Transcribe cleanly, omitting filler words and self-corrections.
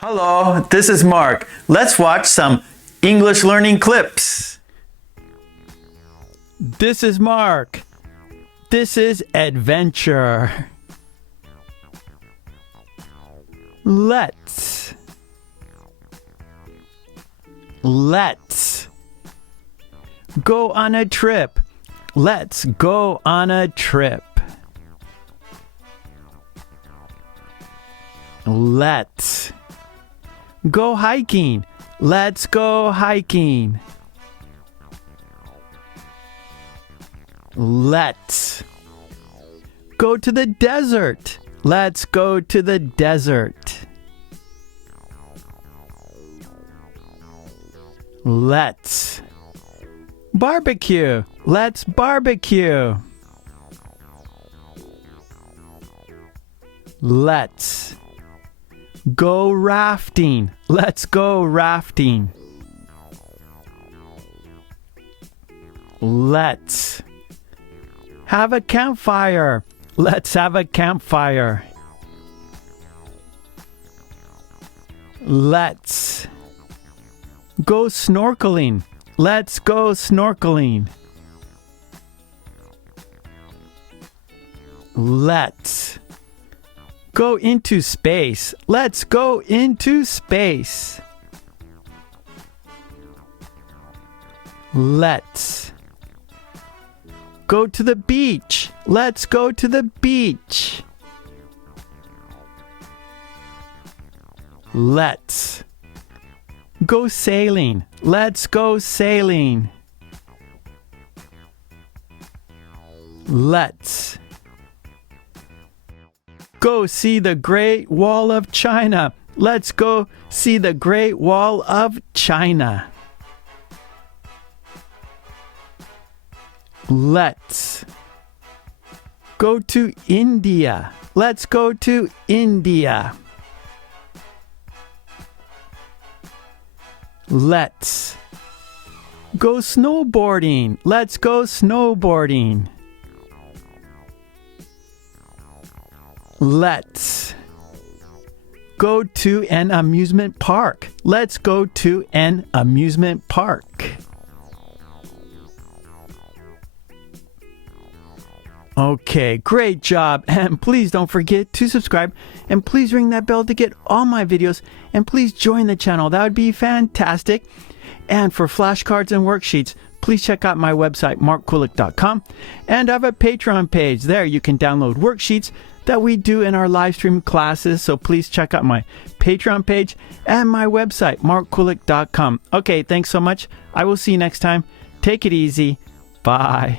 Hello, this is Mark. Let's watch some English learning clips. This is Mark. This is adventure. Let's go on a trip. Let's go on a trip. Let's go hiking. Let's go hiking. Let's go to the desert. Let's go to the desert. Let's barbecue. Let's barbecue. Let's go rafting. Let's go rafting. Let's have a campfire. Let's have a campfire. Let's go snorkeling. Let's go snorkeling. Let's go into space. Let's go into space. Let's go to the beach. Let's go to the beach. Let's go sailing. Let's go sailing. Let's go see the Great Wall of China. Let's go see the Great Wall of China. Let's go to India. Let's go to India. Let's go snowboarding. Let's go snowboarding. Let's go to an amusement park. Let's go to an amusement park. Okay, great job. And please don't forget to subscribe. And please ring that bell to get all my videos. And please join the channel. That would be fantastic. And for flashcards and worksheets, please check out my website, markkulek.com. And I have a Patreon page. There you can download worksheets that we do in our live stream classes. So please check out my Patreon page and my website, markkulek.com. Okay, thanks so much. I will see you next time. Take it easy. Bye.